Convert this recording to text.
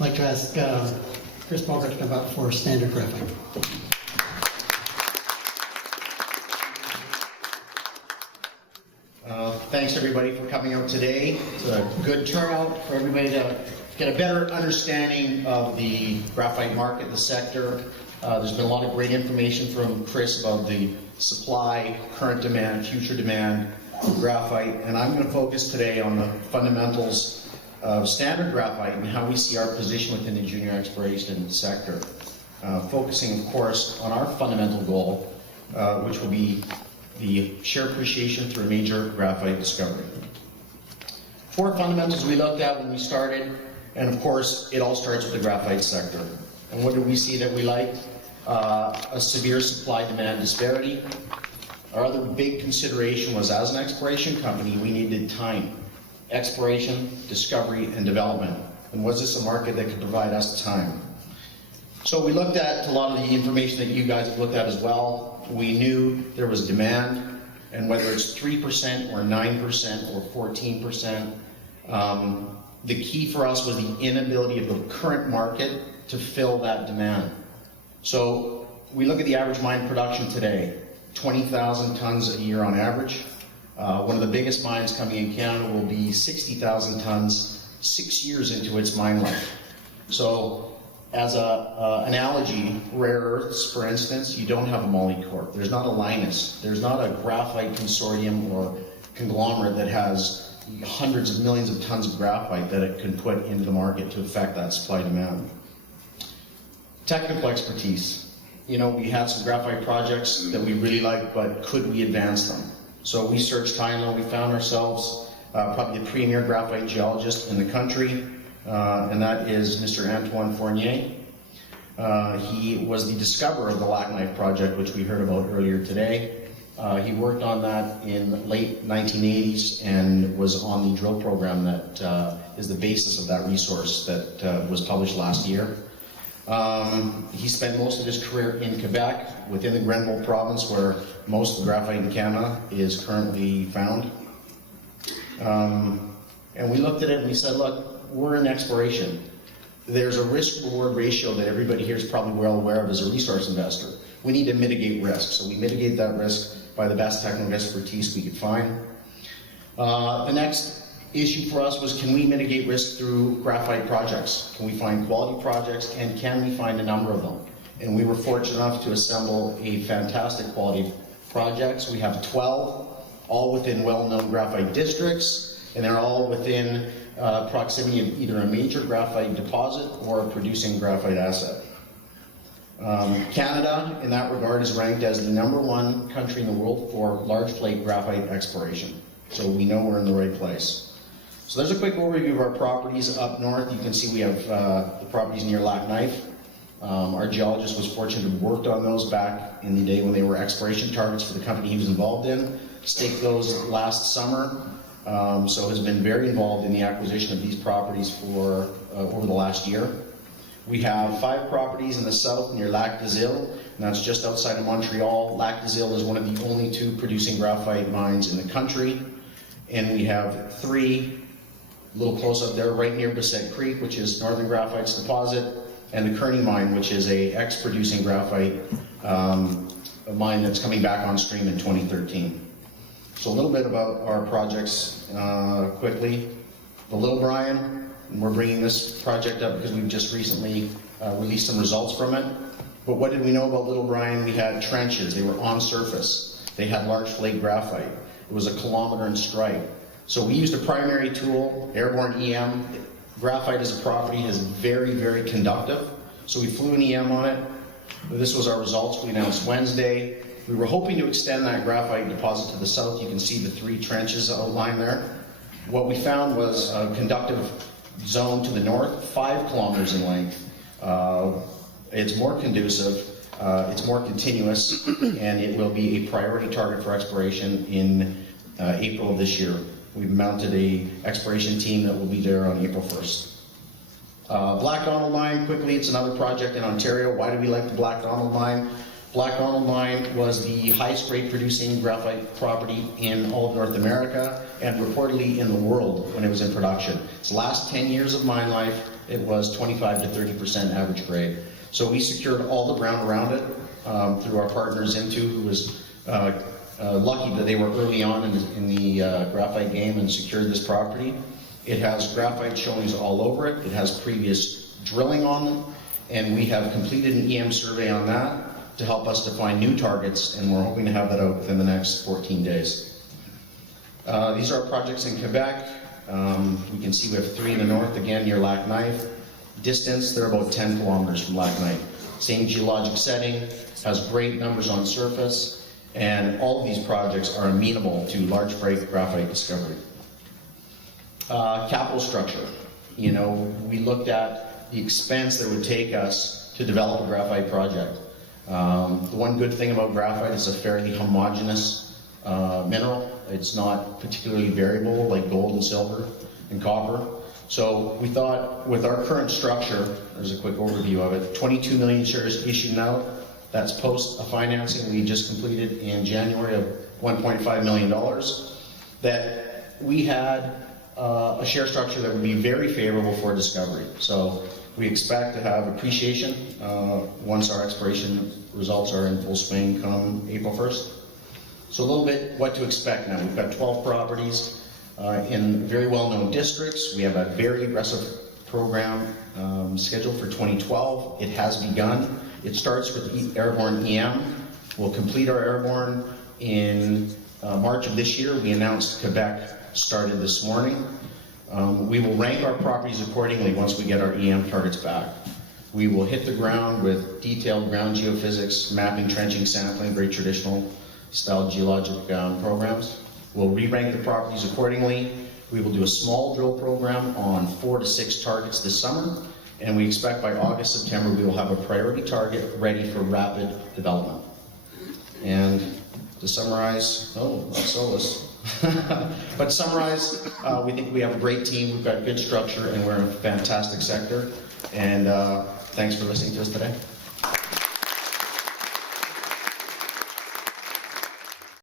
I'd like to ask Chris Bogart to come up for standard graphite. Thanks everybody for coming out today. It's a good turnout for everybody to get a better understanding of the graphite market, the sector. There's been a lot of great information from Chris about the supply, current demand, future demand of graphite, and I'm going to focus today on the fundamentals of standard graphite and how we see our position within the junior exploration sector. Focusing, of course, on our fundamental goal, which will be the share appreciation through a major graphite discovery. Four fundamentals we looked at when we started, and of course, it all starts with the graphite sector. And what did we see that we liked? A severe supply-demand disparity. Our other big consideration was, as an exploration company, we needed time. Exploration, discovery, and development. And was this a market that could provide us time? So we looked at a lot of the information that you guys have looked at as well. We knew there was demand, and whether it's 3% or 9% or 14%, the key for us was the inability of the current market to fill that demand. So we look at the average mine production today, 20,000 tons a year on average. One of the biggest mines coming in Canada will be 60,000 tons 6 years into its mine life. So as an analogy, rare earths, for instance, you don't have a Molycorp. There's not a Linus. There's not a graphite consortium or conglomerate that has hundreds of millions of tons of graphite that it can put into the market to affect that supply demand. Technical expertise. You know, we had some graphite projects that we really liked, but could we advance them? So we searched high and low. We found ourselves probably the premier graphite geologist in the country. And that is Mr. Antoine Fournier. He was the discoverer of the Lac Knife project, which we heard about earlier today. He worked on that in the late 1980s and was on the drill program that is the basis of that resource that was published last year. He spent most of his career in Quebec, within the Grenville province, where most of the graphite in Canada is currently found. And we looked at it and we said, look, we're in exploration. There's a risk-reward ratio that everybody here is probably well aware of as a resource investor. We need to mitigate risk, so we mitigate that risk by the best technical expertise we could find. The next issue for us was, can we mitigate risk through graphite projects? Can we find quality projects, and can we find a number of them? And we were fortunate enough to assemble a fantastic quality projects. We have 12, all within well-known graphite districts, and they're all within proximity of either a major graphite deposit or a producing graphite asset. Canada, in that regard, is ranked as the #1 country in the world for large flake graphite exploration. So we know we're in the right place. So there's a quick overview of our properties up north. You can see we have the properties near Lac Knife. Our geologist was fortunate to have worked on those back in the day when they were exploration targets for the company he was involved in. Staked those last summer. So has been very involved in the acquisition of these properties for over the last year. We have 5 properties in the south near Lac des Îles, and that's just outside of Montreal. Lac des Îles is one of the only 2 producing graphite mines in the country. And we have 3, a little close up there, right near Bissett Creek, which is Northern Graphite's deposit, and the Kearney mine, which is a ex-producing graphite a mine that's coming back on stream in 2013. So a little bit about our projects quickly. The Little Brian, and we're bringing this project up because we've just recently released some results from it. But what did we know about Little Brian? We had trenches. They were on surface. They had large flake graphite. It was 1 kilometer in strike. So we used a primary tool, airborne EM. Graphite as a property is very, very conductive. So we flew an EM on it. This was our results we announced Wednesday. We were hoping to extend that graphite deposit to the south. You can see the 3 trenches outlined there. What we found was a conductive zone to the north, 5 kilometers in length. It's more conducive, it's more continuous, and it will be a priority target for exploration in April of this year. We've mounted a exploration team that will be there on April 1st. Black Donald Mine, quickly, it's another project in Ontario. Why do we like the Black Donald Mine? Black Donald Mine was the highest grade producing graphite property in all of North America. and reportedly in the world when it was in production. Its last 10 years of mine life, it was 25 to 30% average grade. So we secured all the ground around it through our partners Into, who was lucky that they were early on in the graphite game and secured this property. It has graphite showings all over it. It has previous drilling on them, and we have completed an EM survey on that to help us define new targets, and we're hoping to have that out within the next 14 days. These are our projects in Quebec. We can see we have 3 in the north, again near Lac Knife. Distance, they're about 10 kilometers from Lac Knife. Same geologic setting, has great numbers on surface, and all of these projects are amenable to large graphite discovery. Capital structure. You know, we looked at the expense that it would take us to develop a graphite project. The one good thing about graphite is a fairly homogeneous mineral. It's not particularly variable like gold and silver and copper. So we thought with our current structure, there's a quick overview of it, 22 million shares issued now. That's post a financing we just completed in January of $1.5 million. That we had a share structure that would be very favorable for discovery. So we expect to have appreciation once our exploration results are in full swing come April 1st. So a little bit what to expect now. We've got 12 properties in very well-known districts. We have a very aggressive program scheduled for 2012. It has begun. It starts with airborne EM. We'll complete our airborne in March of this year. We announced Quebec started this morning. We will rank our properties accordingly once we get our EM targets back. We will hit the ground with detailed ground geophysics, mapping, trenching, sampling, very traditional style geologic programs. We'll re-rank the properties accordingly. We will do a small drill program on 4 to 6 targets this summer, and we expect by August, September, we will have a priority target ready for rapid development. And to summarize, not Solus, but to summarize, we think we have a great team, we've got good structure, and we're in a fantastic sector. And thanks for listening to us today.